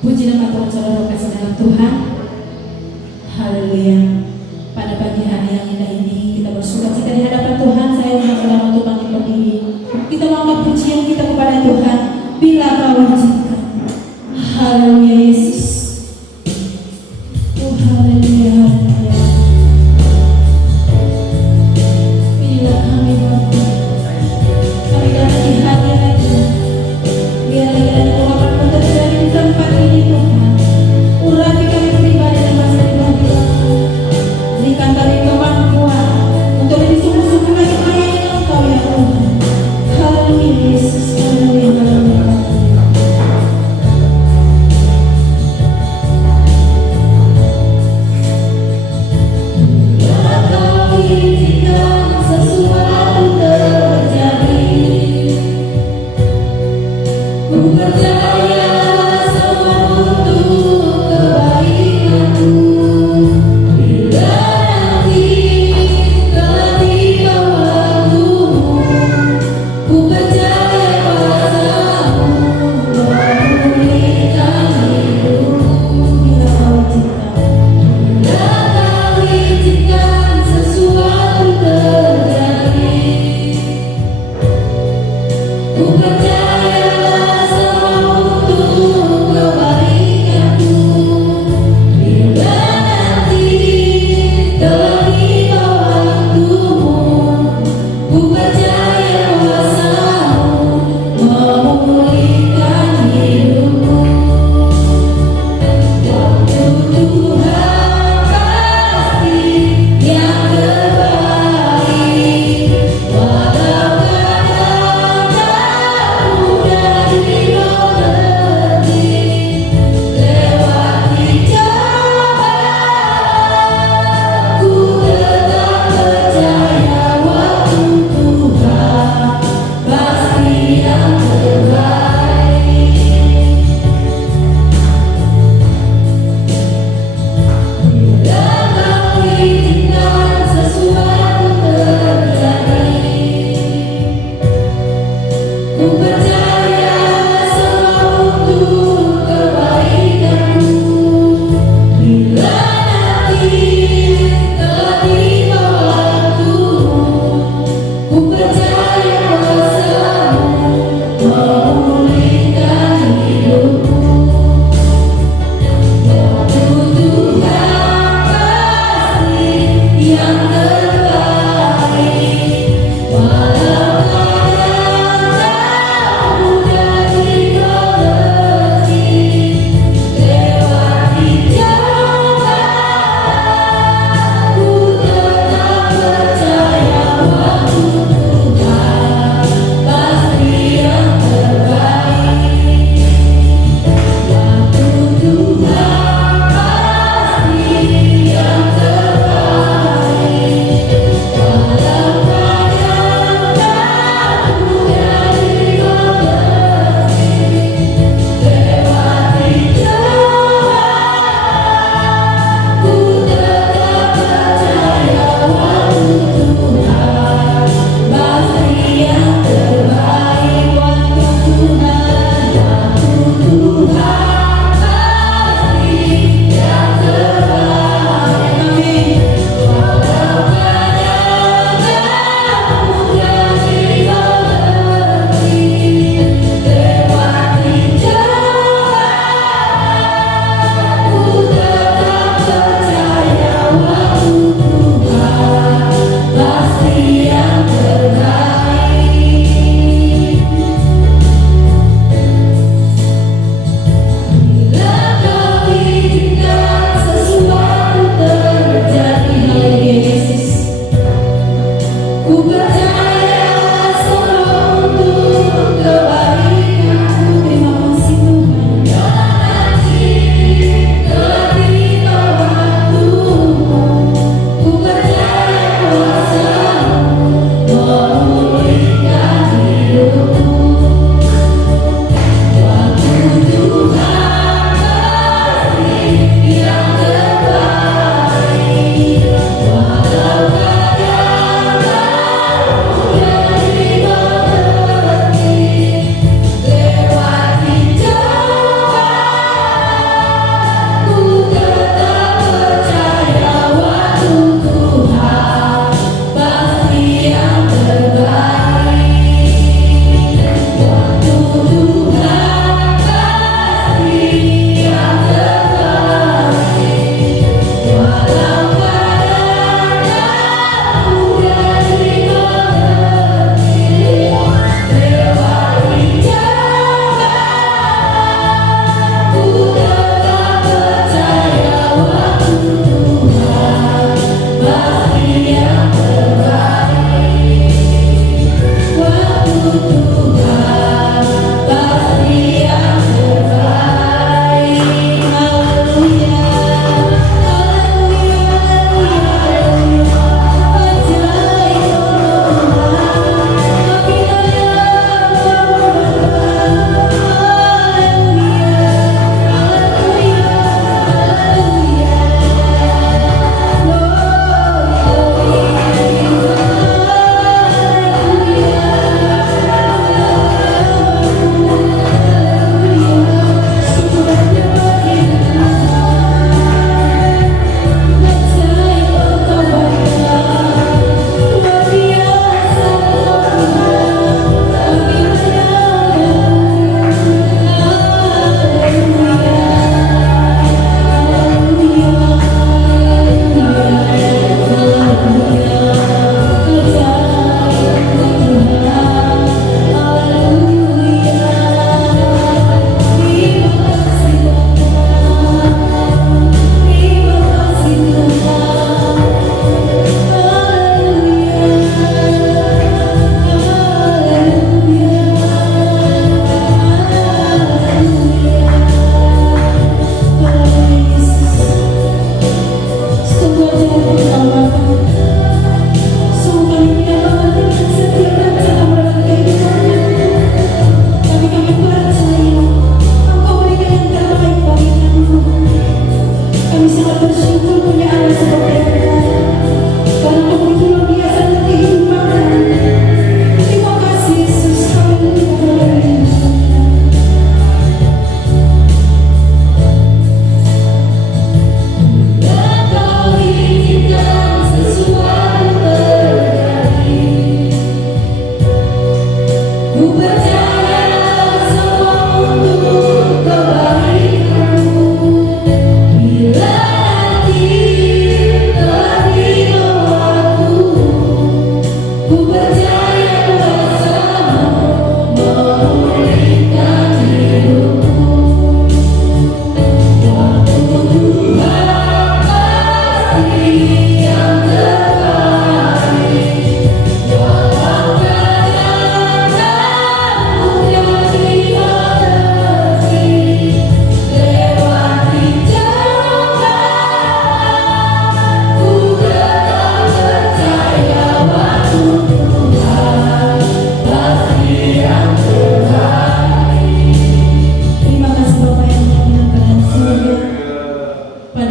Puji nama Tuhan, saudara kasih dalam Tuhan. Haleluya. Pada pagi hari yang indah ini kita bersuka cita di hadapan Tuhan. Saya undang saudara untuk bangkit berdiri. Kita mengangkat pujian kita kepada Tuhan. Bila kau izinkan. Haleluya Yesus. Oh haleluya, haleluya. Inilah kami Bapa. Kami datang di hadirat-Mu. Biarlah kiranya urapan-Mu terjadi di tempat ini Tuhan. Urapi kami pribadi dan masa depan kami. Berikan kami kemampuan untuk lebih sungguh-sungguh lagi melayani Engkau ya Tuhan. Haleluya Yesus, haleluya, haleluya.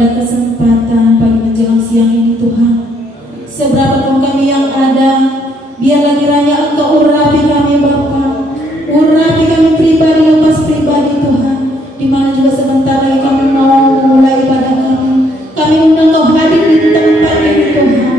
pada kesempatan pagi menjelang siang ini Tuhan, seberapapun kami yang ada, biarlah kiranya Engkau urapi kami Bapa, urapi kami pribadi lepas pribadi Tuhan, di mana juga sebentar lagi kami mau memulai ibadah kami undang Kau hadir di tempat ini Tuhan.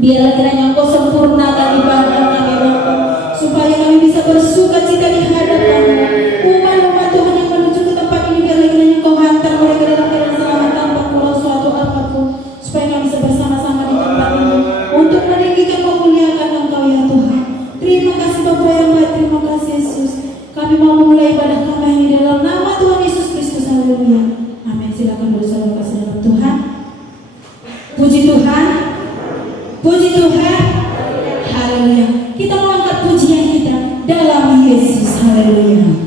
Biarlah kiranya Engkau sempurnakan ibadah kami Bapa, supaya kami bisa bersuka cita di hadapan-Mu. Umat-umat Tuhan yang menuju ke tempat ini, biarlah kiranya Engkau hantar mereka dalam keadaan selamat tanpa kurang suatu apapun, supaya kami bisa bersama-sama di tempat ini untuk meninggikan memuliakan Engkau ya Tuhan. Terima kasih Bapa yang baik, terima kasih Yesus. Kami mau memulai ibadah kami ini dalam nama Tuhan Yesus Kristus. Haleluya. Amin. Silakan bersama kasih dalam Tuhan. Puji Tuhan. Puji Tuhan. Haleluya. Kita mau angkat pujian kita dalam Yesus. Haleluya.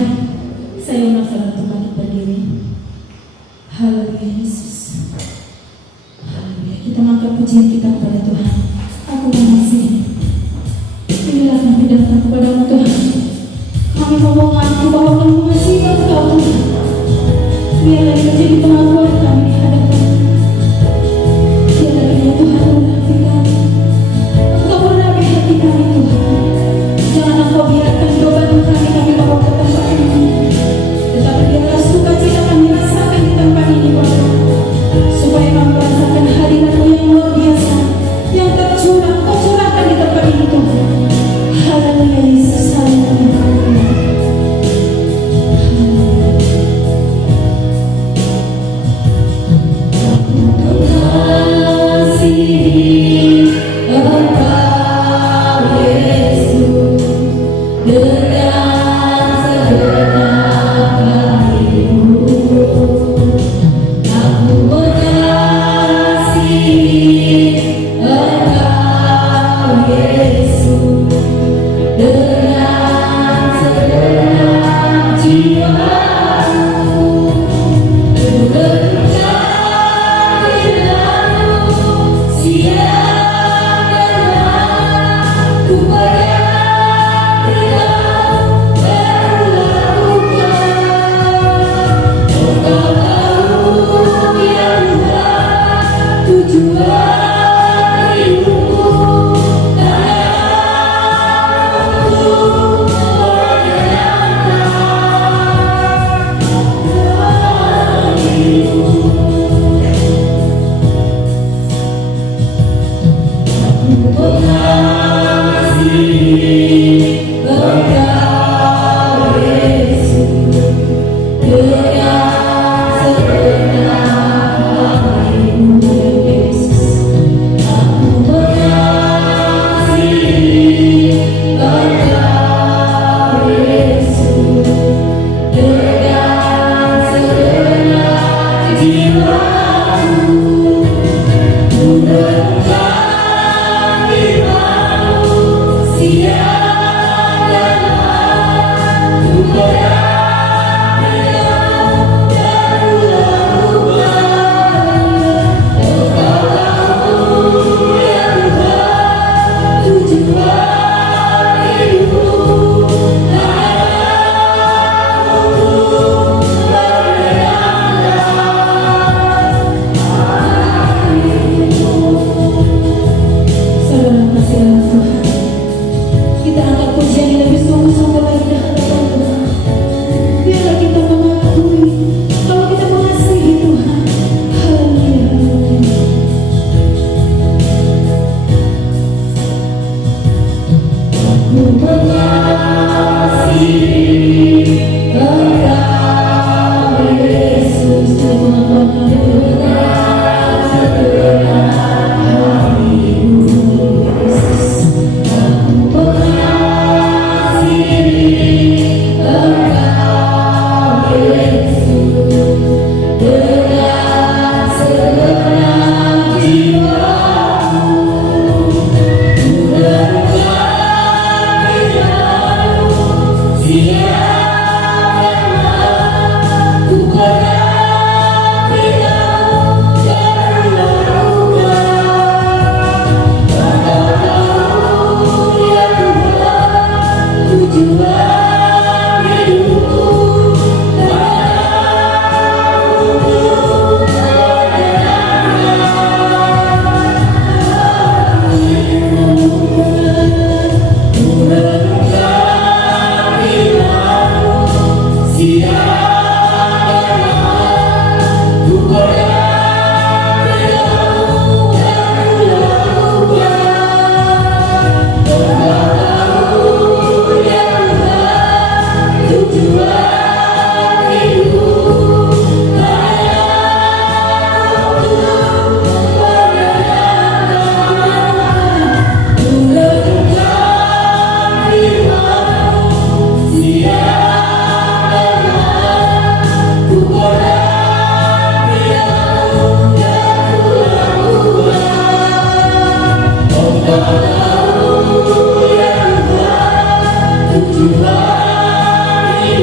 Tuhan, saya melaksanakan Tuhan berdiri. Haleluya Yesus. Haleluya. Kita mengangkat pujian kita kepada Tuhan. Aku mengasihi. Inilah kami datang kepadamu Tuhan. Kami mau mengaku bahwa kami mengasihi Engkau Tuhan. Biarlah ini menjadi pengakuan kami di hadapan. Biarlah ini Tuhan mengurapi kami. Engkau mengurapi hati kami Tuhan. Jangan Engkau biarkan beban kami bawa ke tempat ini. Tetapi biarlah sukacita kami rasakan di tempat ini Bapa. Supaya kami merasakan hadirat-Mu yang luar biasa, yang tercurah, Kau curahkan di tempat ini Tuhan. Haleluya Yesus, haleluya.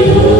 Tuhan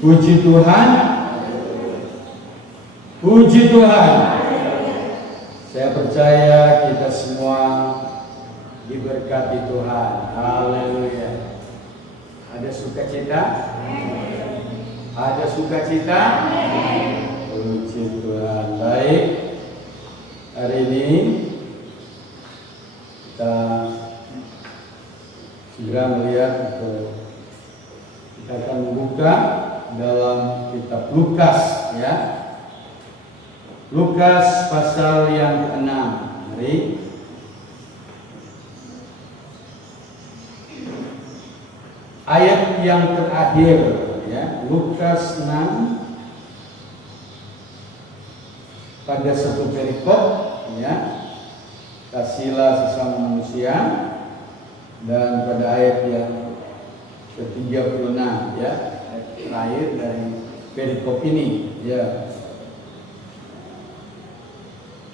Puji Tuhan, puji Tuhan. Saya percaya kita semua diberkati Tuhan. Haleluya. Ada sukacita? Ada sukacita? Puji Tuhan. Baik, hari ini kita segera melihat atau kita akan membuka dalam kitab Lukas, ya. Lukas pasal yang ke-6. Mari. Ayat yang terakhir, ya. Lukas 6 pada satu perikop, ya. Kasihlah sesama manusia, dan pada ayat yang ke-36, ya. Terakhir dari perikop ini, ya.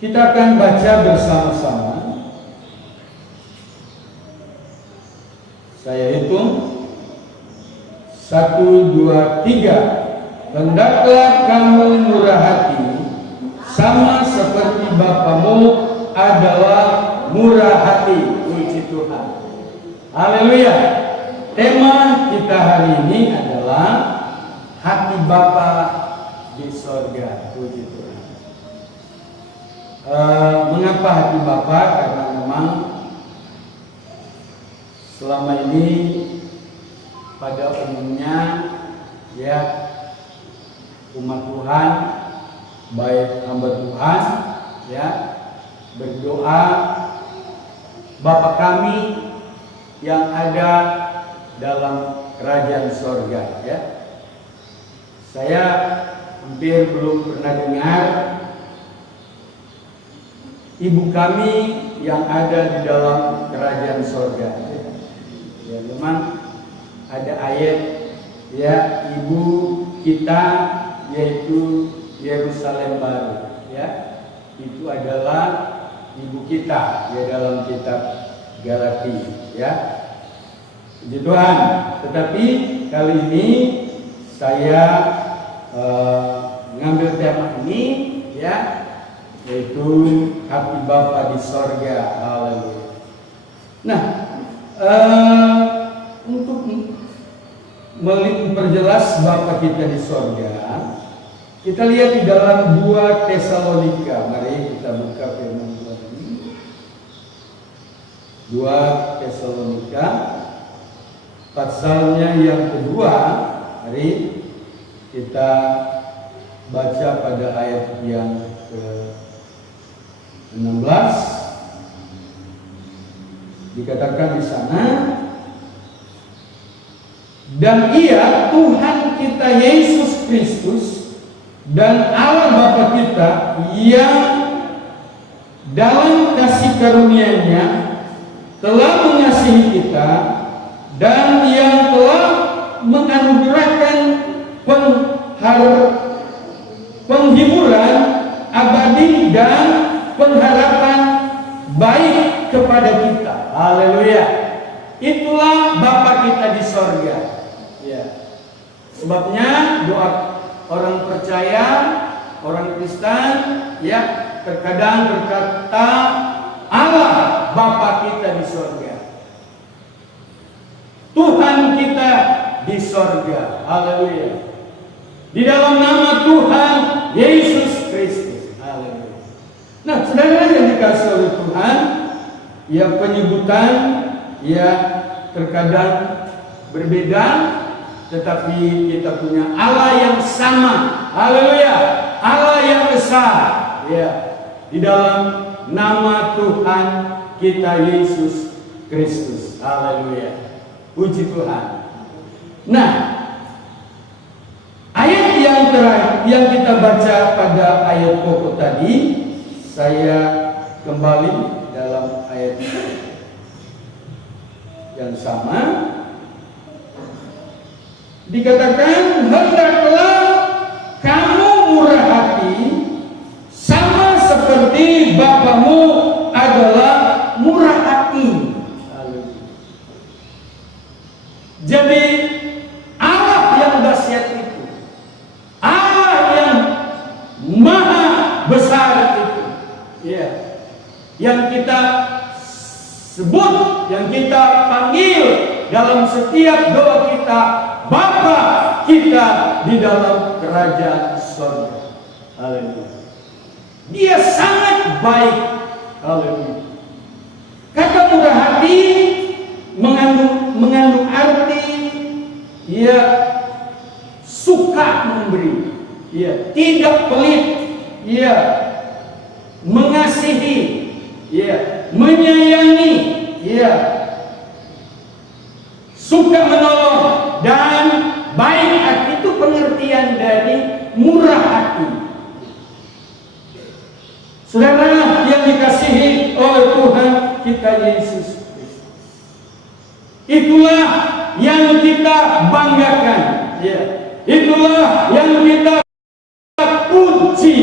Kita akan baca bersama-sama. Saya hitung 1, 2, 3. Hendaklah kamu murah hati, sama seperti Bapamu adalah murah hati. Puji Tuhan. Haleluya. Tema kita hari ini adalah hati Bapa di sorga. Puji Tuhan. Mengapa hati Bapa? Karena memang selama ini pada umumnya ya umat Tuhan, baik hamba Tuhan ya, berdoa Bapa kami yang ada dalam kerajaan sorga ya. Saya hampir belum pernah dengar ibu kami yang ada di dalam kerajaan sorga ya. Memang ada ayat ya, ibu kita yaitu Yerusalem baru ya, itu adalah ibu kita ya dalam kitab Galati ya. Puji Tuhan. Tetapi kali ini saya mengambil tema ini ya, yaitu hati Bapa di sorga. Haleluya. Nah, untuk memperjelas Bapa kita di sorga, kita lihat di dalam 2 Tesalonika. Mari kita buka firman Tuhan ini. 2 Tesalonika pasalnya yang kedua. Mari kita baca pada ayat yang ke-16. Dikatakan di sana, dan Ia Tuhan kita Yesus Kristus dan Allah Bapa kita yang dalam kasih karunia-Nya telah mengasihi kita dan yang telah menganugerahkan penghiburan abadi dan pengharapan baik kepada kita. Haleluya. Itulah Bapa kita di sorga ya. Sebabnya doa orang percaya, orang Kristen ya, terkadang berkata Allah Bapa kita di sorga, Tuhan kita di sorga. Haleluya. Di dalam nama Tuhan Yesus Kristus. Haleluya. Nah, saudara yang dikasihi oleh Tuhan, ya penyebutan ya terkadang berbeda, tetapi kita punya Allah yang sama. Haleluya. Allah yang besar ya, di dalam nama Tuhan kita Yesus Kristus. Haleluya. Puji Tuhan. Nah, ayat yang terakhir yang kita baca pada ayat pokok tadi, saya kembali dalam ayat yang sama. Dikatakan, hendaklah kamu murah hati sama seperti Bapamu adalah murah hati. Jadi Allah yang dahsyat itu, Allah yang maha besar itu ya, yang kita sebut, yang kita panggil dalam setiap doa kita, Bapa kita di dalam kerajaan surga. Haleluya. Dia sangat baik. Haleluya. Kata murah hati mengandung arti ya suka memberi, ya tidak pelit, ya mengasihi, ya menyayangi, ya suka menolong dan baik hati. Itu pengertian dari murah hati. Saudara yang dikasihi oleh Tuhan kita Yesus Kristus, itulah yang kita banggakan ya. Itulah yang kita puji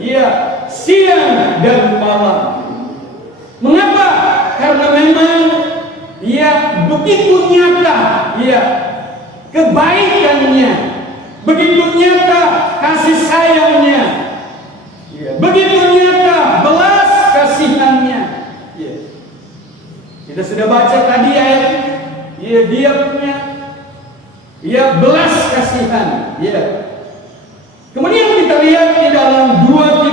ya, siang dan malam. Mengapa? Karena memang ya begitu nyata ya kebaikannya, begitu nyata kasih sayangnya ya, begitu nyata belas kasihannya ya. Kita sudah baca tadi ayat dia punya belas kasihan, Kemudian kita lihat di dalam 2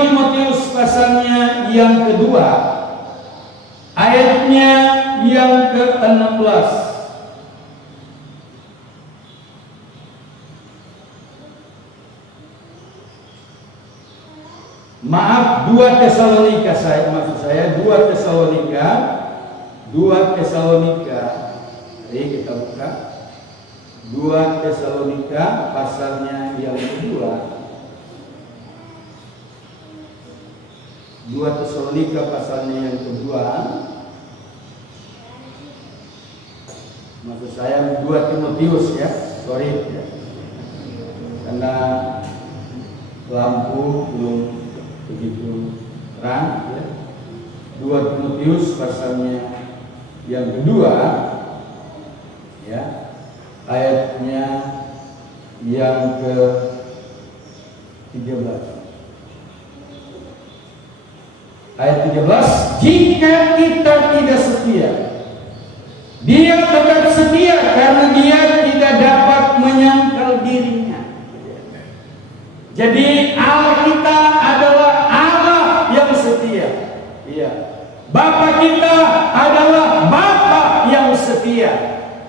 Timotius pasalnya yang kedua, ayatnya yang ke-16. Maaf, 2 Tesalonika maksud saya 2 Tesalonika. Mari kita buka 2 Tesalonika pasalnya yang kedua. 2 Tesalonika pasalnya yang kedua. Maksud saya 2 Timotius sorry karena lampu belum begitu terang 2 Timotius pasalnya yang kedua ayatnya yang ke-13. Ayat 13, jika kita tidak setia, dia tetap setia karena dia tidak dapat menyangkal dirinya. Jadi Allah kita adalah Allah yang setia. Bapa kita adalah Bapa yang setia.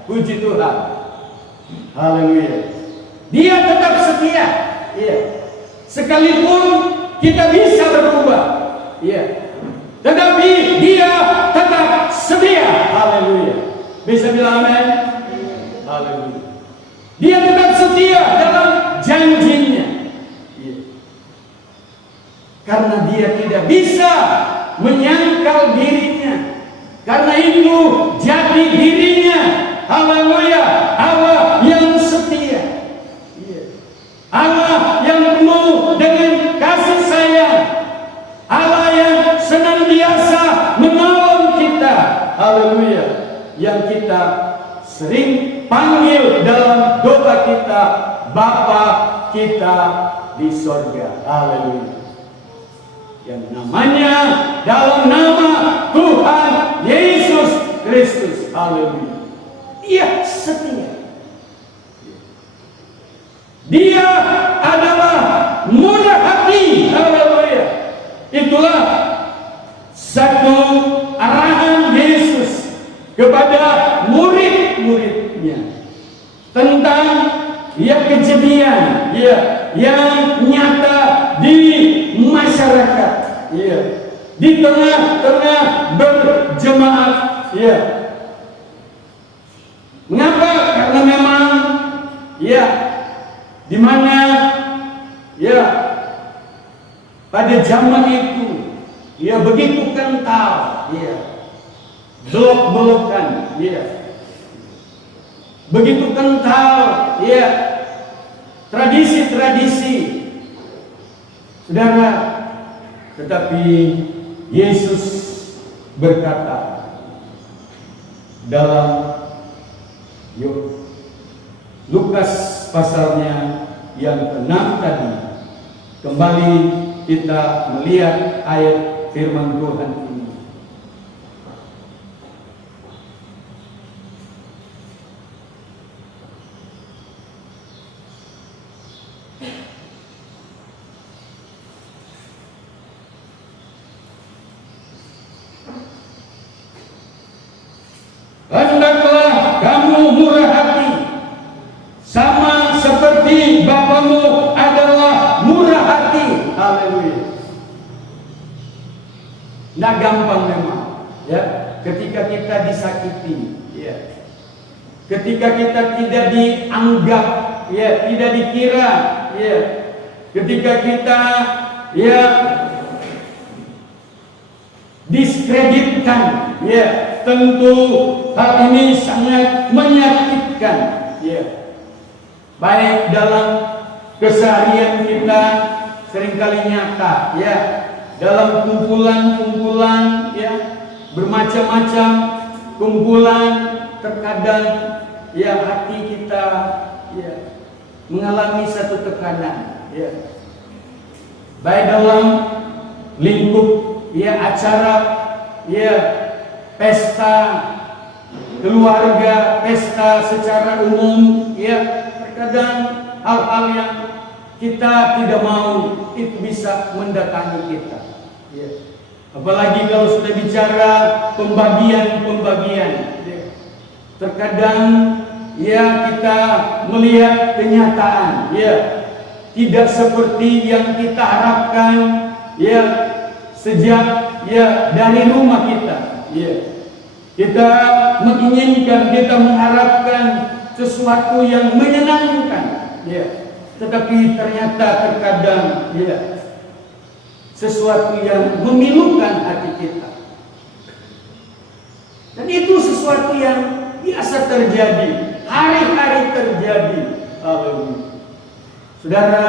Puji Tuhan. Haleluya. Dia tetap setia. Sekalipun kita bisa berubah. Tetapi dia tetap setia. Haleluya. Bisa bilang amin? Haleluya. Dia tetap setia dalam janjinya. Karena dia tidak bisa menyangkal dirinya. Karena itu jati dirinya. Haleluya. Allah yang setia. Allah yang penuh dengan kasih sayang. Allah yang senantiasa menolong kita. Haleluya. Yang kita sering panggil dalam doa kita, Bapa kita di sorga. Haleluya. Yang namanya dalam nama Tuhan Yesus Kristus. Haleluya. Dia setia. Dia adalah murah hati. Haleluya. Itulah satu arahan Yesus kepada murid-muridnya tentang kejadian yang nyata di masyarakat, di tengah-tengah berjemaat. Mengapa? Karena memang di mana pada zaman itu begitu kental, blok-blokan, begitu kental, tradisi-tradisi, saudara. Tetapi Yesus berkata dalam Lukas pasalnya yang ke-6 tadi, kembali kita melihat ayat firman Tuhan ini. Hendaklah kamu murah hati, sama seperti Bapamu adalah murah hati. Haleluya. Tidak gampang memang, ketika kita disakiti, ketika kita tidak dianggap, tidak dikira, ketika kita diskreditkan, tentu hal ini sangat menyakitkan. Baik dalam keseharian kita seringkali nyata, dalam kumpulan-kumpulan, bermacam-macam kumpulan, terkadang hati kita mengalami satu tekanan, baik dalam lingkup acara, pesta keluarga, pesta secara umum, ya terkadang hal-hal yang kita tidak mau itu bisa mendatangi kita. Ya. Apalagi kalau sudah bicara pembagian-pembagian, ya. Terkadang ya kita melihat kenyataan, ya tidak seperti yang kita harapkan, ya sejak ya dari rumah kita, ya kita menginginkan, kita mengharapkan sesuatu yang menyenangkan, ya tetapi ternyata terkadang ya sesuatu yang memilukan hati kita, dan itu sesuatu yang biasa terjadi, hari-hari terjadi. Haleluya. Saudara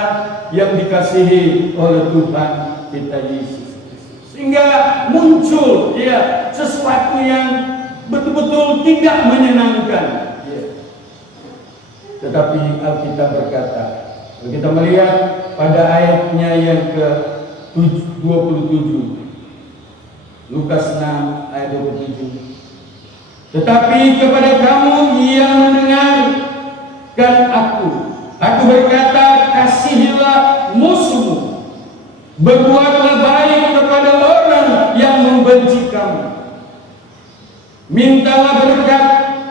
yang dikasihi oleh Tuhan kita Yesus Kristus, sehingga muncul ya sesuatu yang betul-betul tidak menyenangkan, ya. Tetapi Alkitab berkata, kalau kita melihat pada ayatnya yang ke-27, Lukas 6 ayat 27, tetapi kepada kamu yang mendengarkan aku berkata, kasihilah musuhmu, berbuatlah baik kepada orang yang membenci kamu, mintalah berkat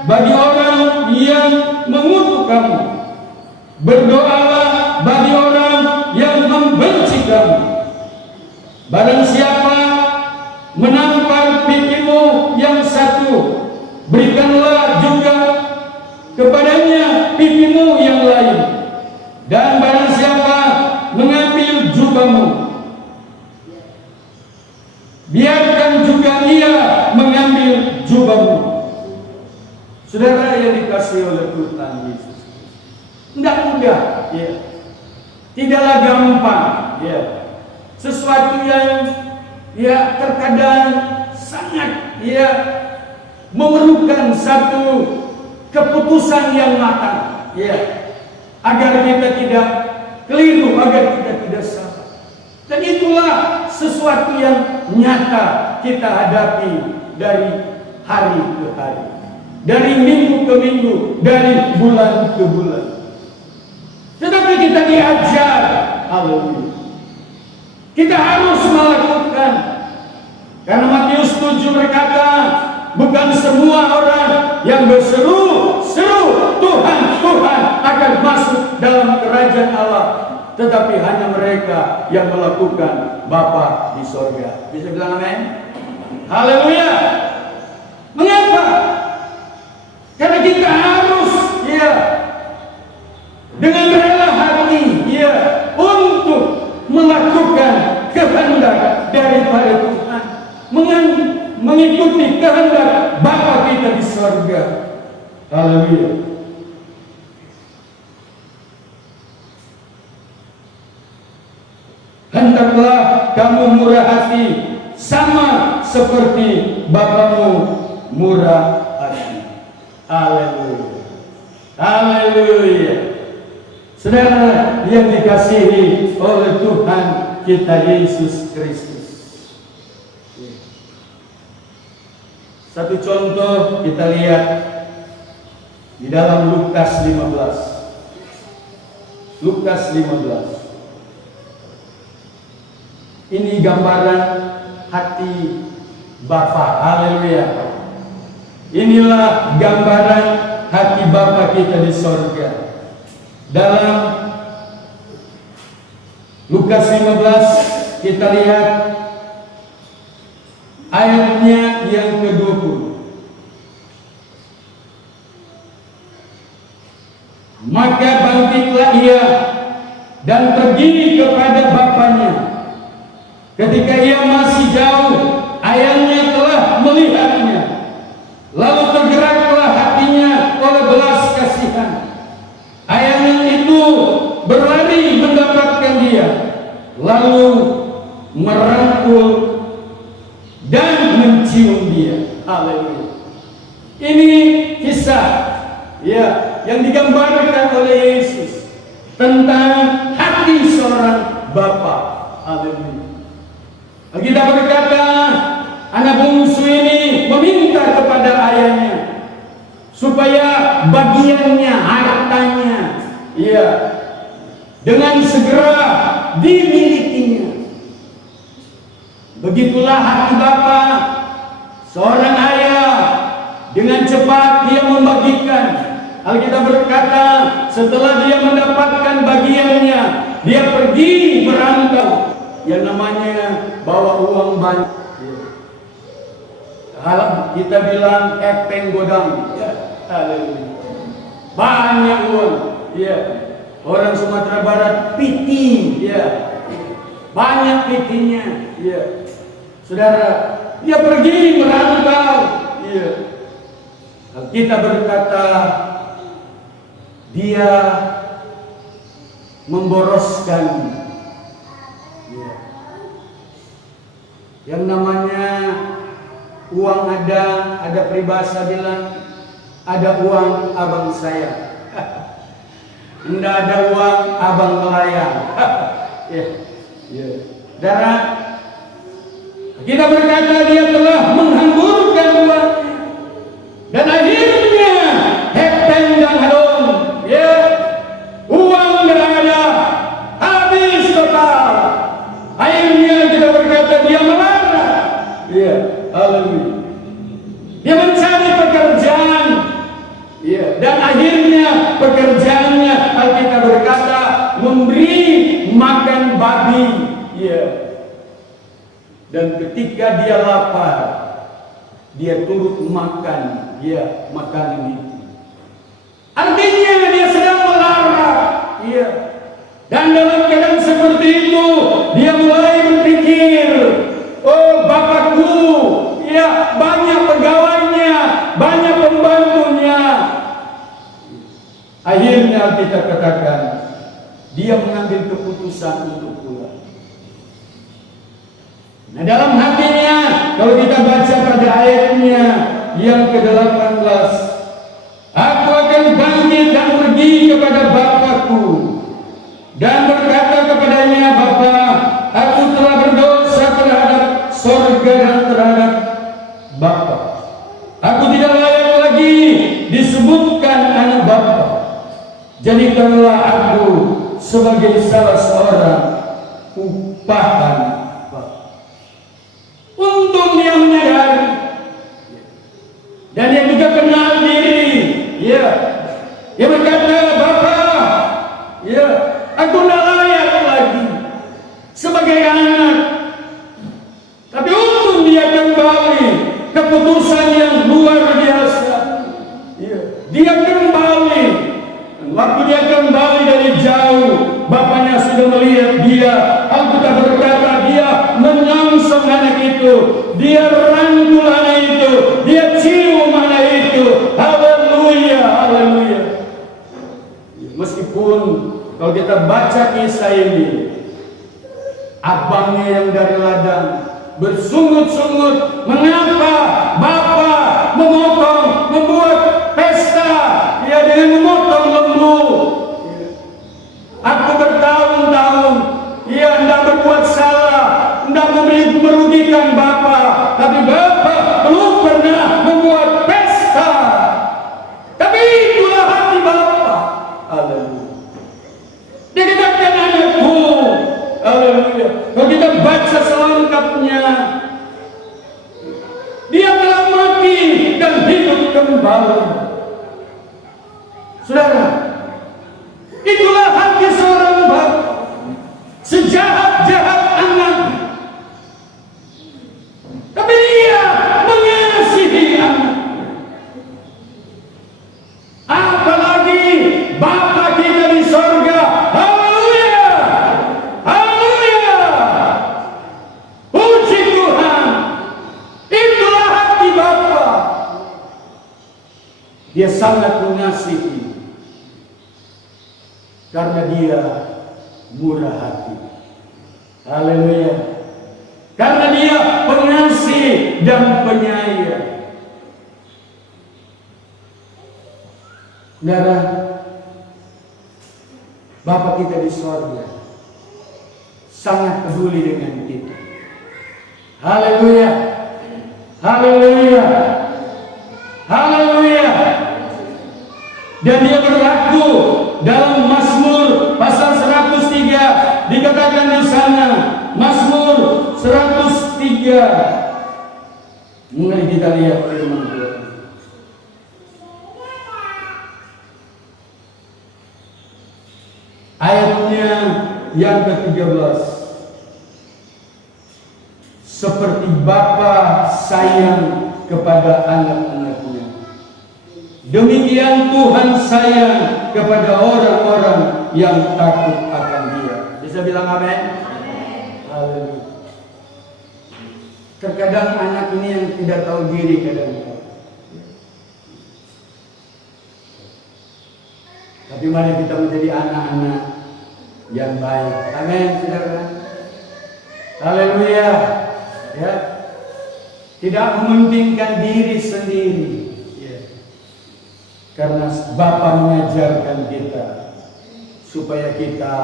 bagi orang yang mengutuk kamu, berdoalah bagi orang yang membenci kamu. Barang siapa menampar pipimu yang satu, berikanlah juga kepadanya pipimu yang lain. Dan barang siapa mengambil jubahmu, biarkan juga ia mengambil jubahmu. Saudara yang dikasihi oleh Tuhan Yesus, tidak mudah, ya. Tidaklah gampang, ya. Sesuatu yang ya terkadang sangat ya memerlukan satu keputusan yang matang, ya, agar kita tidak keliru, agar kita tidak salah. Dan itulah sesuatu yang nyata kita hadapi dari hari ke hari, dari minggu ke minggu, dari bulan ke bulan. Tetapi kita diajar, haleluya, kita harus melakukan. Karena Matius 7 berkata, bukan semua orang yang berseru-seru Tuhan, Tuhan akan masuk dalam kerajaan Allah, tetapi hanya mereka yang melakukan Bapa di sorga. Bisa bilang amin? Haleluya. Mengapa? Karena kita harus ya dengan rela hati ya untuk melakukan kehendak daripada Tuhan, mengikuti kehendak Bapa kita di sorga. Haleluya. Hendaklah kamu murah hati, sama seperti Bapamu murah hati. Haleluya. Haleluya. Saudara yang dikasihi oleh Tuhan kita Yesus Kristus, satu contoh kita lihat di dalam Lukas 15. Lukas 15. Ini gambaran hati Bapa. Haleluya. Inilah gambaran hati Bapa kita di sorga. Dalam Lukas 15 kita lihat ayatnya yang ke-20. Maka bangkitlah ia dan pergi kepada bapaknya. Ketika ia masih jauh, ayahnya telah melihatnya. Lalu tergeraklah hatinya oleh belas kasihan. Ayahnya itu berlari mendapatkan dia, lalu merangkul dan mencium dia. Haleluya. Ini kisah ya yang digambarkan oleh Yesus tentang hati seorang bapa. Haleluya. Kita berkata, anak bungsu ini meminta supaya bagiannya, hartanya, ya, dengan segera dimilikinya. Begitulah hati Bapa. Seorang ayah dengan cepat dia membagikan. Alkitab berkata, setelah dia mendapatkan bagiannya, dia pergi merantau. Yang namanya bawa uang banyak. Kalau kita bilang epeng godang, ya, banyak uang. Ya. Orang Sumatera Barat piti, ya, banyak pitinya. Ya. Saudara, dia pergi merantau. Ya. Kita berkata dia memboroskan. Ya. Yang namanya uang ada peribahasa bilang ada uang abang saya. Tidak ada uang abang melayang. Ya. Ya. Saudara, kita berkata dia telah menghamburkan uang dan akhirnya hepeng dan harum, ya, uang tidak ada, habis total. Akhirnya kita berkata dia melarang, ya, haleluya. Dia mencari pekerjaan, ya, dan akhirnya pekerjaannya Alkitab berkata memberi makan babi, ya. Dan ketika dia lapar, dia turut makan, ya, makanan itu. Artinya dia sedang melarang, ya. Dan dalam keadaan seperti itu, dia mulai berpikir, oh Bapakku, ya, banyak pegawainya, banyak pembantunya. Akhirnya kita katakan, dia mengambil keputusan untuk pulang. Nah, dalam hatinya, kalau kita baca pada ayatnya yang ke-18, aku akan bangkit dan pergi kepada Bapakku dan berkata kepadanya, Bapa, aku telah berdosa terhadap sorga dan terhadap Bapa. Aku tidak layak lagi disebutkan anak Bapa. Jadikanlah aku sebagai salah seorang upahan. Untung dia menyadari dan dia juga kenal diri, ya. Dia berkata, Bapa, ya, aku tidak layak lagi sebagai anak. Tapi untung dia kembali, keputusan yang luar biasa, ya. Dia kembali. Waktu dia kembali dari jauh, bapaknya sudah melihat dia. Alkitab berkata dia menyongsong anak itu, dia rangkul anak itu, dia cium anak itu. Haleluya, haleluya. Meskipun kalau kita baca kisah ini, abangnya yang dari ladang bersungut-sungut, mengapa Bapak memotong, membuat pesta, ya, dengan memotong lembu. Aku bertahun-tahun, ya, tidak berbuat salah, tidak merugikan Bapak, tapi Bapak belum pernah membuat pesta. Tapi itulah hati Bapak. Haleluya. Dia katakan anakku, haleluya. Kalau kita baca selengkapnya, dia telah mati dan hidup kembali. Saudara, itulah hati seorang Bapak. Sejahat-jahat anak, tapi dia mengasihi anak. Apalagi Bapa kita di sorga. Haleluya, haleluya, puji Tuhan. Itulah hati Bapa. Dia sangat mengasihi karena dia murah hati. Haleluya. Karena dia pengasih dan penyayang. Saudara, Bapa kita di sorga sangat peduli dengan kita. Haleluya, haleluya, haleluya. kita lihat firman Tuhan. Ayatnya yang ke-13. Seperti Bapa sayang kepada anak-anaknya, demikian Tuhan sayang kepada orang-orang yang takut akan Dia. Bisa bilang amin? Haleluya. Terkadang anak ini yang tidak tahu diri kadang-kadang. Tapi mari kita menjadi anak-anak yang baik. Amin, saudara. Haleluya. Ya. Tidak mementingkan diri sendiri. Ya. Karena Bapa mengajarkan kita supaya kita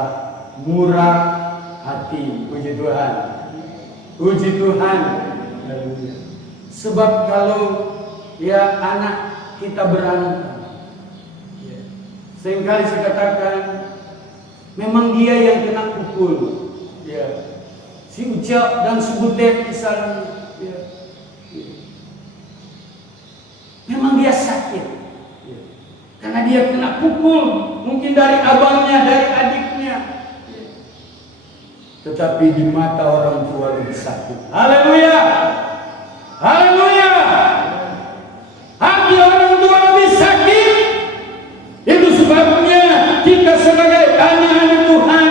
murah hati. Puji Tuhan. Puji Tuhan. Haleluya. Sebab kalau ya anak kita berantem, ya, seringkali saya katakan memang dia yang kena pukul, ya. Si Ucap dan si Butet misalnya, ya. Memang dia sakit, ya. Karena dia kena pukul, mungkin dari abangnya, dari adiknya, ya. Tetapi di mata orang tua lebih sakit. Haleluya, haleluya. Hati orang tua lebih sakit. Itu sebabnya kita sebagai anak-anak Tuhan,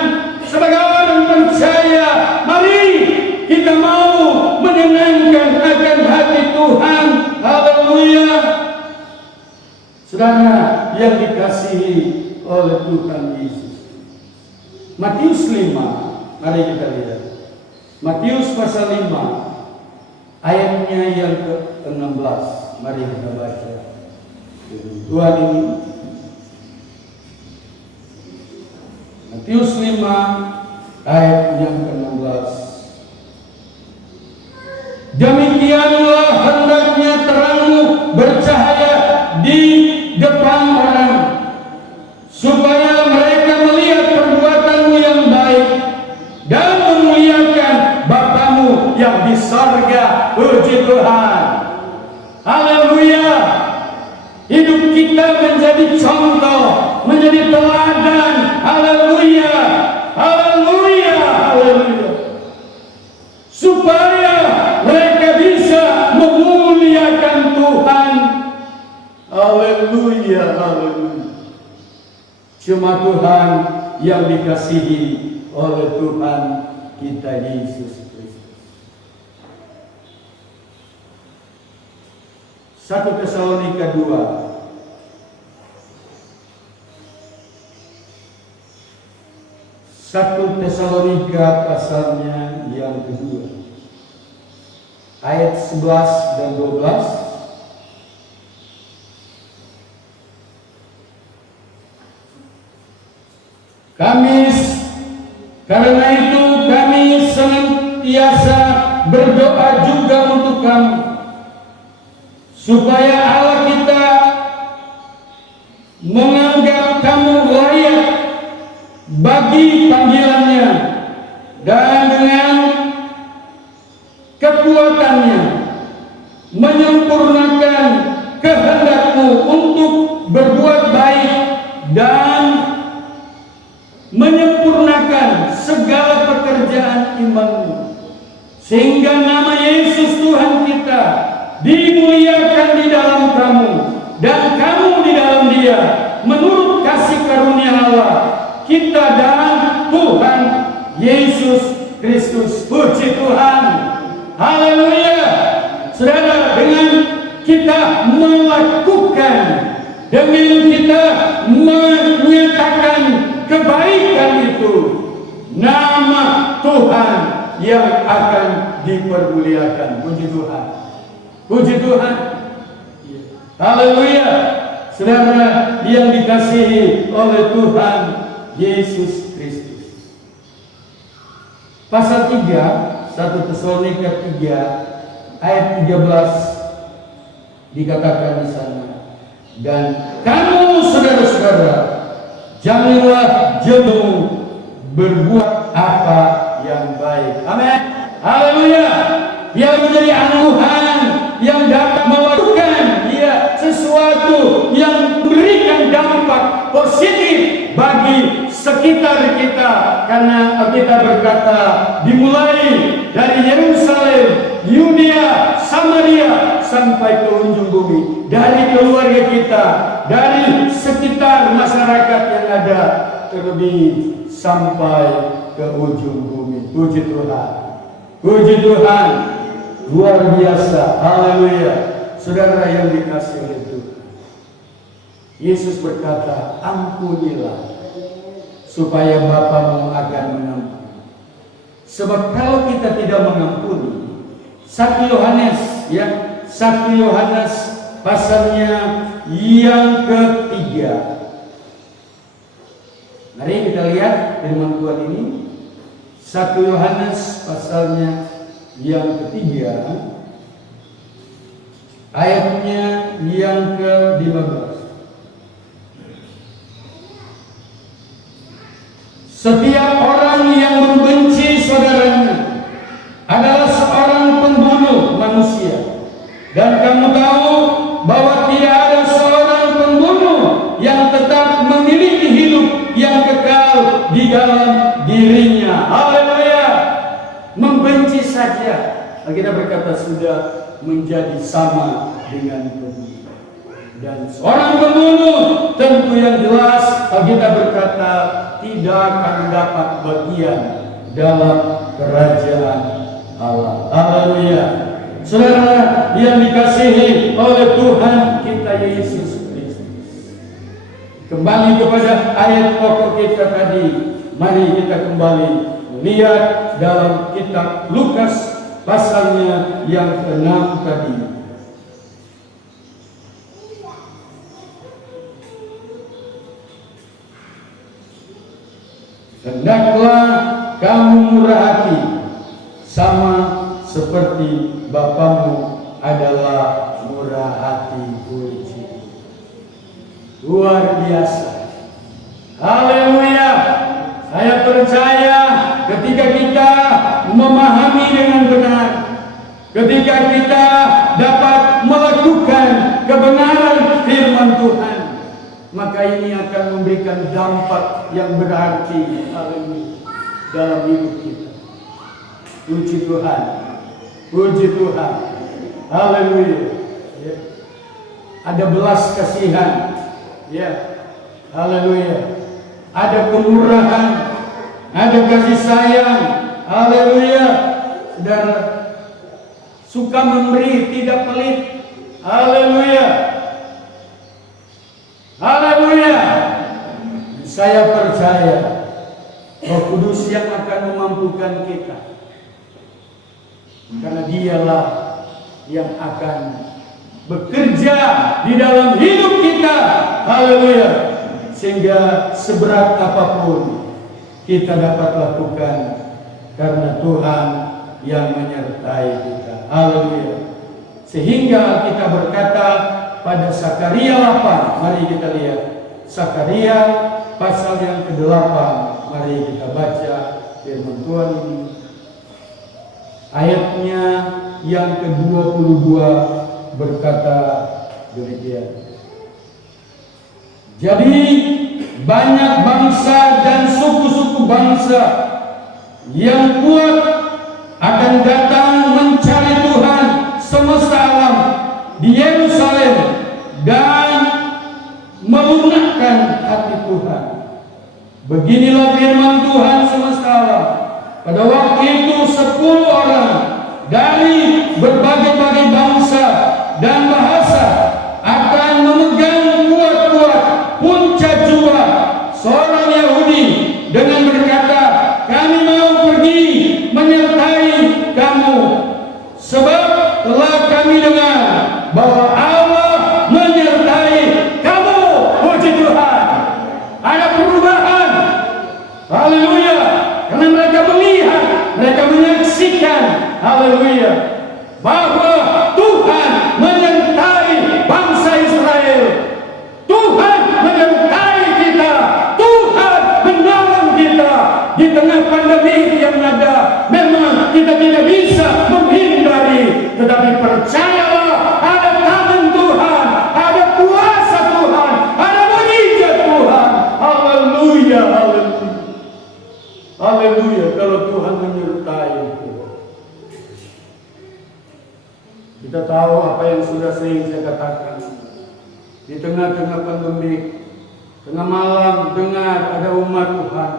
sebagai orang percaya, mari kita mau menyenangkan akan hati Tuhan. Haleluya. Saudara yang dikasihi oleh Tuhan Yesus. Matius 5, mari kita lihat. Matius pasal 5 ayatnya yang ke-16. Mari kita baca. Tuhan ini Matius 5 ayat yang ke-16. Demikianlah hendaknya terangmu bercahaya di depan orang, supaya mereka melihat perbuatanmu yang baik dan memuliakan Bapamu yang di sorga. Puji Tuhan. Haleluya. Hidup kita menjadi contoh, menjadi teladan. Haleluya. Haleluya. Haleluya. Supaya mereka bisa memuliakan Tuhan. Haleluya. Haleluya. Cuma Tuhan yang dikasihi oleh Tuhan kita Yesus Kristus. 1 Tesalonika 2 1 Tesalonika pasalnya yang kedua ayat 11 dan 12. Karena itu kami senantiasa berdoa juga untuk kamu, supaya Allah kita menganggap kamu layak bagi panggilannya, dan dengan kekuatannya menyempurnakan kehendakmu untuk berbuat baik dan menyempurnakan segala pekerjaan imanmu, sehingga nama Yesus Tuhan kita dimuliakan di dalam kamu dan kamu di dalam Dia, menurut kasih karunia Allah kita dan Tuhan Yesus Kristus. Puji Tuhan. Haleluya. Saudara, dengan kita melakukan, dengan kita menyatakan kebaikan itu, nama Tuhan yang akan dipermuliakan. Puji Tuhan. Puji Tuhan. Haleluya. Saudara yang dikasihi oleh Tuhan Yesus Kristus. Pasal 3, 1 Tesalonika 3 ayat 13 dikatakan di sana, dan kamu saudara-saudara janganlah jemu berbuat apa yang baik. Amin. Haleluya. Yang menjadi anugerah yang dapat sesuatu yang memberikan dampak positif bagi sekitar kita. Karena Alkitab berkata, dimulai dari Yerusalem, Yudea, Samaria sampai ke ujung bumi, dari keluarga kita, dari sekitar masyarakat yang ada, terlebih sampai ke ujung bumi. Puji Tuhan, puji Tuhan, luar biasa. Haleluya. Saudara yang dikasihi oleh Tuhan, Yesus berkata, ampunilah supaya Bapamu akan mengampuni. Sebab kalau kita tidak mengampuni, 1 Yohanes ya, 1 Yohanes pasalnya yang ketiga. Mari kita lihat firman Tuhan ini. 1 Yohanes pasalnya yang ketiga, ayatnya yang ke-15. Setiap orang yang membenci saudaranya adalah seorang pembunuh manusia. Dan kamu tahu bahwa tidak ada seorang pembunuh yang tetap memiliki hidup yang kekal di dalam dirinya. Haleluya. Membenci saja, kita berkata, sudah menjadi sama dengan pembunuh. Dan seorang pembunuh tentu yang jelas kita berkata tidak akan dapat bagian dalam kerajaan Allah. Haleluya. Saudara yang dikasihi oleh Tuhan kita Yesus Kristus, kembali kepada ayat pokok kita tadi. Mari kita kembali lihat dalam kitab Lukas pasalnya yang ke-6 tadi. Hendaklah kamu murah hati, sama seperti Bapamu adalah murah hati. Puji, luar biasa. Haleluya. Saya percaya ketika kita memahami dengan benar, ketika kita dapat melakukan kebenaran firman Tuhan, maka ini akan memberikan dampak yang berarti dalam hidup kita. Puji Tuhan, puji Tuhan, haleluya. Ya. Ada belas kasihan, ya, haleluya. Ada kemurahan, ada kasih sayang, haleluya. Saudara, suka memberi, tidak pelit, haleluya. Haleluya. Saya percaya Roh Kudus yang akan memampukan kita, karena dialah yang akan bekerja di dalam hidup kita. Haleluya. Sehingga seberat apapun kita dapat lakukan, karena Tuhan yang menyertai kita. Haleluya. Sehingga kita berkata pada Sakaria 8, mari kita lihat Sakaria pasal yang ke-8. Mari kita baca firman Tuhan ini, ayatnya yang ke-22 berkata demikian. Jadi banyak bangsa dan suku-suku bangsa yang kuat akan datang mencari Tuhan semesta alam di Yerusalem dan melunakkan hati Tuhan. Beginilah firman Tuhan semesta alam. Pada waktu itu 10 orang dari berbagai-bagai bangsa dan bahasa akan memegang kuat-kuat puncak jua seorang Yahudi dengan berkata, kami mau pergi menyertai kamu, sebab telah kami dengar bahwa Allah menyertai kamu. Puji Tuhan. Ada perubahan. Haleluya. Karena mereka melihat, mereka menyaksikan, haleluya, bahwa Tuhan menyertai bangsa Israel. Tuhan menyertai kita. Tuhan menolong kita di tengah pandemi yang ada. Memang kita tidak bisa menghindari, tetapi percayalah, ada tangan Tuhan, ada kuasa saya katakan, di tengah-tengah pandemi, tengah malam dengar ada umat Tuhan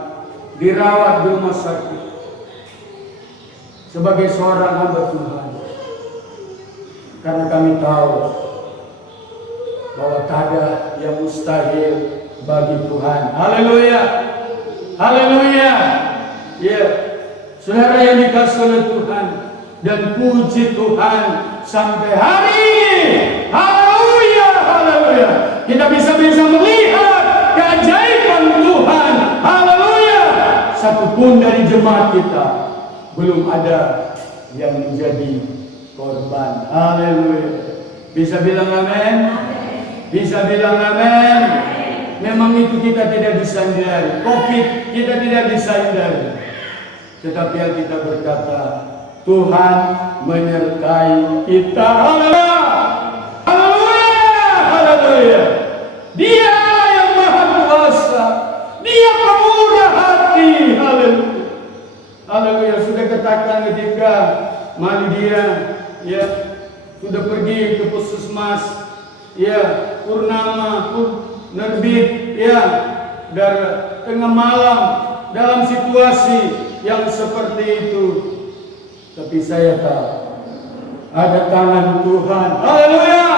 dirawat di rumah sakit. Sebagai seorang hamba Tuhan, karena kami tahu bahwa tak ada yang mustahil bagi Tuhan. Haleluya, haleluya. Ya, saudara yang dikasihi oleh Tuhan, dan puji Tuhan sampai hari ini. Haleluya, haleluya. Kita bisa melihat keajaiban Tuhan. Haleluya. Satupun dari jemaat kita belum ada yang menjadi korban. Haleluya. Bisa bilang amin? Bisa bilang amin? Memang itu kita tidak bisa hindari. Covid kita tidak bisa hindari. Tetapi yang kita berkata, Tuhan menyertai kita. Haleluya. Haleluya. Haleluya. Dia yang maha kuasa. Dia pemurah hati. Haleluya. Haleluya. Sudah katakan ketika Malidia ya sudah pergi ke puskesmas ya purnama nerbit ya dari tengah malam dalam situasi yang seperti itu. Tapi saya tahu ada tangan Tuhan. Haleluya.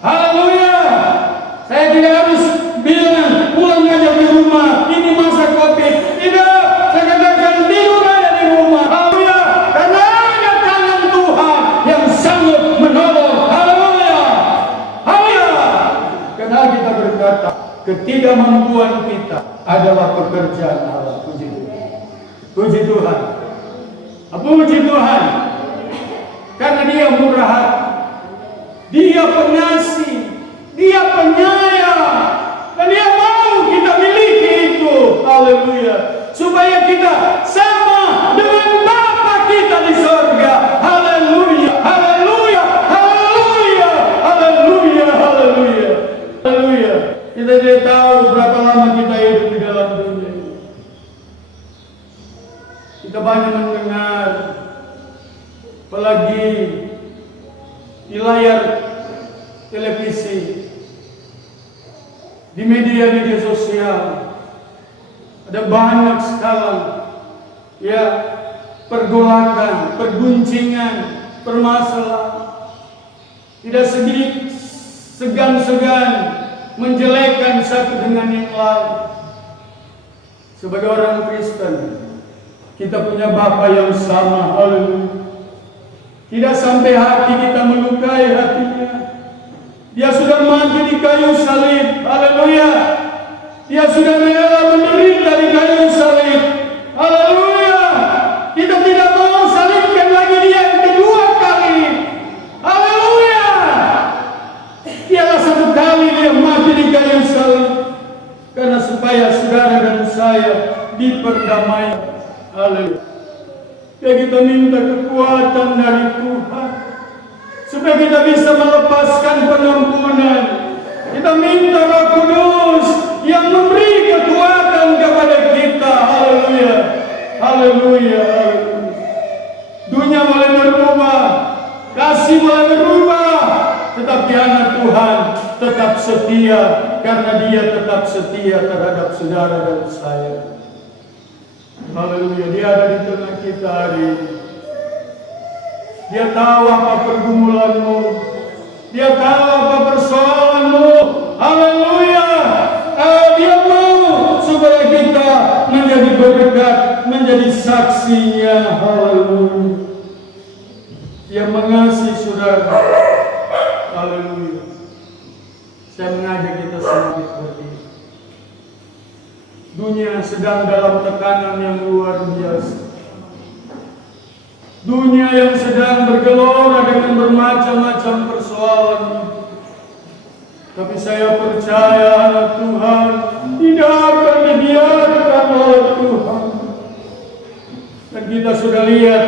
Haleluya. Saya tidak harus bilang pulang aja di rumah. Ini masa Covid. Tidak. Saya katakan tidur aja di rumah. Haleluya. Karena ada tangan Tuhan yang sanggup menolong. Haleluya. Haleluya. Karena kita berkata ketidakmampuan kita adalah pekerjaan Allah. Puji Tuhan. Puji Tuhan. Puji Tuhan. Karena Dia murah hati, Dia pengasih, Dia penyayang, dan Dia mau kita miliki itu. Haleluya. Supaya kita sama dengan Bapa kita di surga. Haleluya. Haleluya. Haleluya. Haleluya. Haleluya. Haleluya. Kita tidak tahu berapa lama kita hidup di dalam dunia. Kita banyak mendengar, apalagi di layar televisi, di media-media sosial, ada banyak sekali ya pergolakan, perguncingan, permasalahan. Tidak sedikit segan-segan menjelekkan satu dengan yang lain. Sebagai orang Kristen, kita punya Bapa yang sama. Haleluya. Tidak sampai hati kita melukai hatinya. Dia sudah mati di kayu salib. Haleluya. Dia sudah rela menderita di kayu salib. Haleluya. Kita tidak mau salibkan lagi Dia yang kedua kali. Haleluya. Dialah satu kali Dia mati di kayu salib, karena supaya saudara dan saya diperdamaikan. Haleluya. Ya, kita minta kekuatan dari Tuhan supaya kita bisa melepaskan pengampunan. Kita minta Roh Kudus yang memberi kekuatan kepada kita. Haleluya. Haleluya. Dunia mulai berubah, kasih mulai berubah, tetapi anak Tuhan tetap setia, karena Dia tetap setia terhadap saudara dan saya. Haleluya. Dia ada di tengah kita hari ini. Dia tahu apa pergumulanmu. Dia tahu apa persoalanmu. Haleluya. Dia mau supaya kita menjadi berkat, menjadi saksinya. Haleluya. Dia mengasihi saudara. Haleluya. Saya mengajak kita sedikit berdiri. Dunia sedang dalam tekanan yang luar biasa. Dunia yang sedang bergelora dengan bermacam-macam persoalan. Tapi saya percaya anak Tuhan tidak akan dibiarkan oleh Tuhan. Dan kita sudah lihat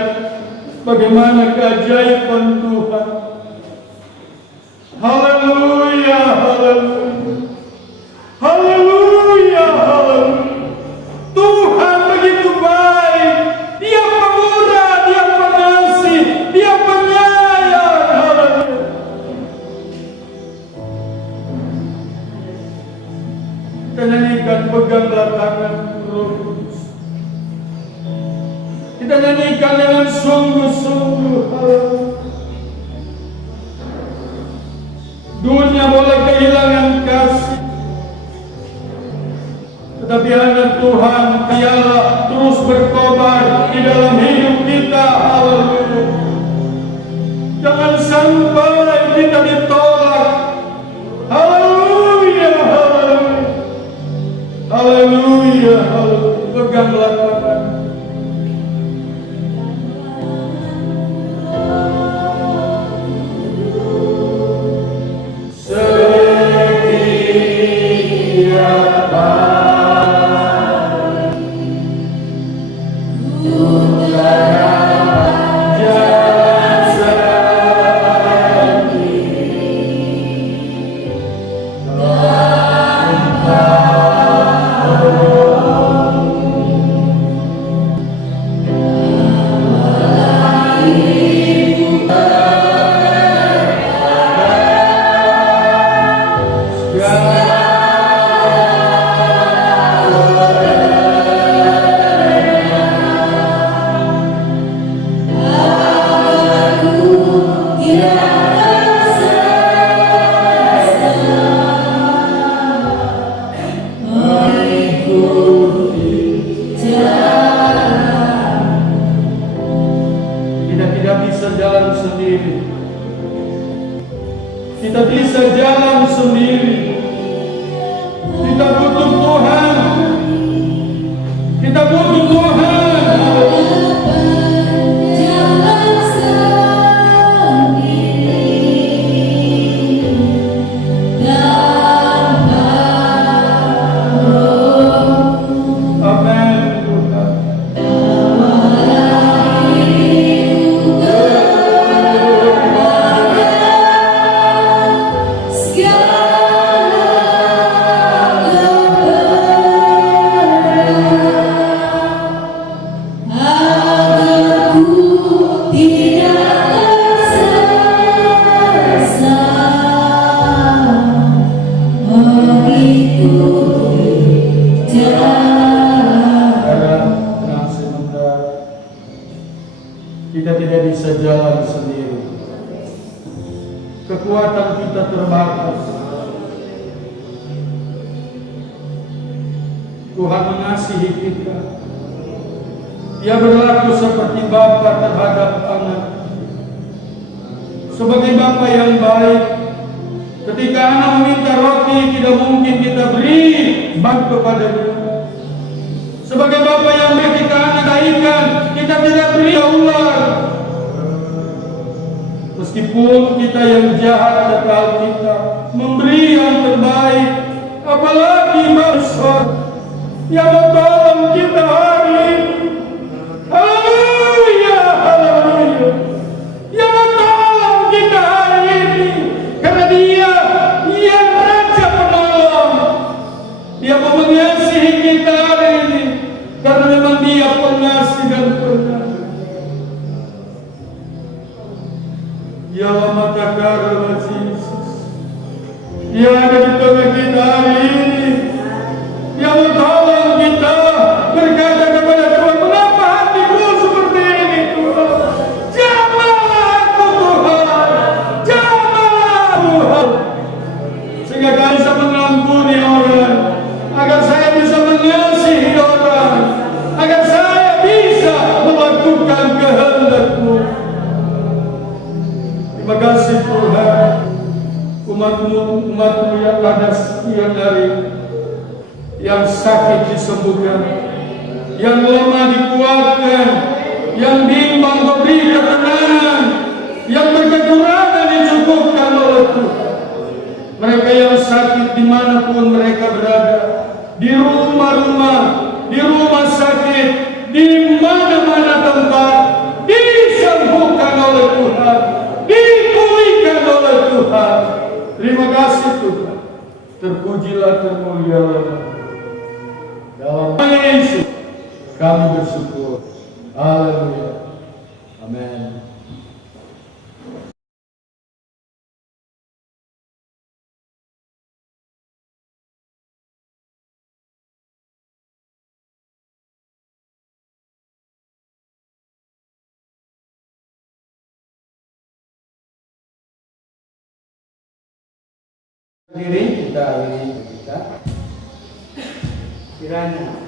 bagaimana keajaiban Tuhan. Haleluya, haleluya. Haleluya, haleluya. Tuhan begitu baik. Dia pemurah, Dia pengasih, Dia penyayang. Haleluya. Kita nyanyikan peganglah tanganku Roh Kudus. Kita nyanyikan dengan sungguh-sungguh. Dunia boleh kehilangan kasih, tetapi hanya Tuhan dialah terus berkobar di dalam hidup kita. Haleluya. Jangan sampai kita ditolak. Haleluya, haleluya. Haleluya, haleluya. Peganglah tangan. Kita bisa jalan sendiri. Kita butuh Tuhan. Kita butuh Tuhan. Jalan sendiri tanpa Roh. Amin Tuhan. Kita tidak bisa jalan sendiri. Kekuatan kita terbatas. Tuhan mengasihi kita. Dia berlaku seperti Bapa terhadap anak. Sebagai Bapa yang baik, ketika anak meminta roti, tidak mungkin kita beri bantu kepada dia. Sebagai Bapa yang baik, ketika anak ikan, kita tidak beri ular. Meskipun kita yang jahat kata kita memberi yang terbaik, apalagi besar yang menolong kita hari ini. Haleluya, haleluya. Yang menolong kita hari ini, karena Dia Raja penolong. Dia mau mengasihi kita hari ini, karena memang Dia pengasih dan penyayang. Ya mata karena Yesus, Dia ada di tengah kita hari ini. Dia menolong kita, berkata kepada Tuhan, mengapa hatiku seperti ini Tuhan? Jamahlah aku Tuhan, jamahlah Tuhan, sehingga kami bisa mengampuni orang, agar saya bisa mengasihi orang, agar saya bisa melakukan kehendak-Mu. Terima kasih Tuhan, umat-Mu yang ada sekian hari, yang sakit disembuhkan, yang lemah dikuatkan, yang bimbang diberi ketenangan, yang berkekurangan dicukupkan oleh Tuhan. Mereka yang sakit dimanapun mereka berada, di rumah-rumah, di rumah sakit, di mana-mana tempat, disembuhkan oleh Tuhan, dipulihkan oleh Tuhan. Terima kasih Tuhan. Terpujilah, termulialah. Dalam nama Yesus kami bersyukur. Haleluya. Amin. Diri kita akhiri kita. Kiranya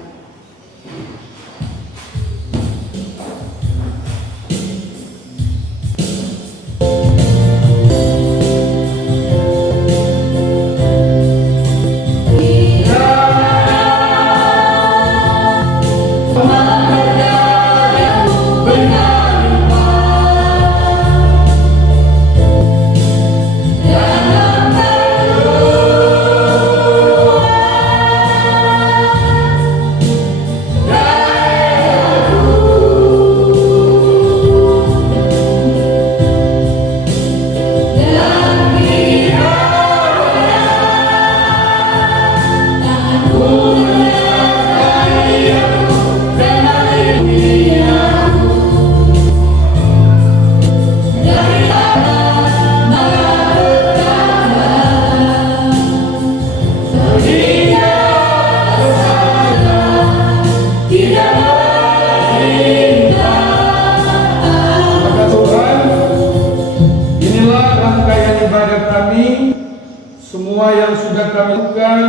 semua yang sudah kami lakukan,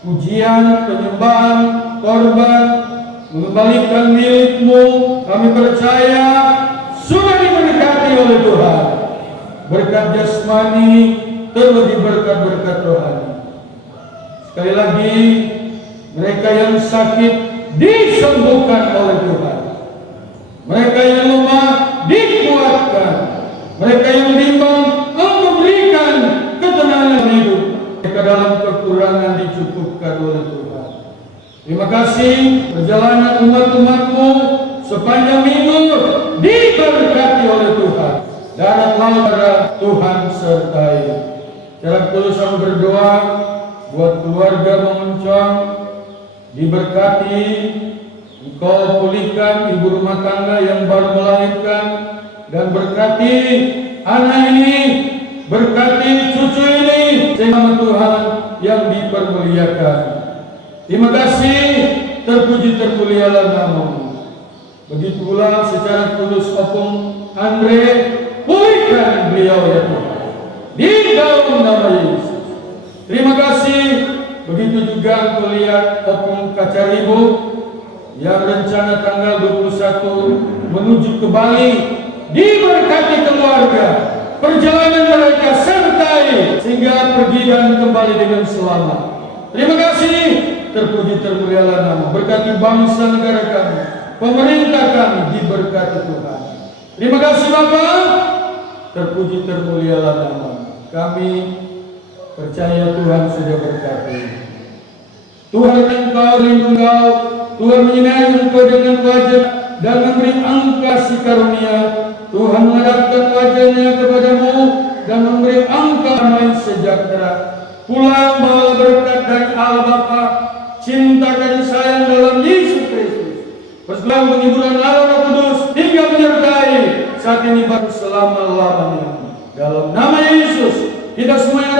pujian, penyembahan, korban, mengembalikan milik-Mu, kami percaya sudah diberkati oleh Tuhan. Berkat jasmani, terlebih berkat-berkat rohani. Sekali lagi, mereka yang sakit disembuhkan oleh Tuhan. Mereka yang lemah dikuatkan. Mereka yang bimbang Engkau berikan ketenangan hidup. Mereka dalam kekurangan dicukupkan oleh Tuhan. Terima kasih perjalanan umat-umat-Mu sepanjang minggu diberkati oleh Tuhan. Darat laut Tuhan sertai. Secara tulus kami berdoa buat keluarga Menguncang, diberkati, Engkau pulihkan ibu rumah tangga yang baru melahirkan, dan berkati anak ini, berkati cucu ini, sehingga Tuhan yang dipermuliakan. Terima kasih, terpuji termulialah nama-Mu. Begitu pula secara tulus Opung Andre, pulihkan beliau ya Tuhan, di dalam nama Yesus. Terima kasih. Begitu juga Engkau lihat Opung Kacaribu yang rencana tanggal 21 menuju ke Bali, diberkati keluarga, perjalanan mereka sertai sehingga pergi dan kembali dengan selamat. Terima kasih, terpuji termulialah nama. Berkati bangsa negara kami, pemerintah kami, diberkati Tuhan. Terima kasih Bapa, terpuji termulialah nama. Kami percaya Tuhan sudah berkati. Tuhan Engkau lindung Engkau, Tuhan menyinari Engkau dengan wajah dan memberi Engkau kasih karunia. Tuhan menghadapkan wajahnya kepadamu dan memberi Engkau damai sejahtera. Pulang bawa berkat dari Allah Bapa, cinta dan sayang dalam Yesus Kristus, persekutuan penghiburan Allah Roh Kudus hingga menyertai saat ini baru selama-lamanya. Dalam nama Yesus, kita semua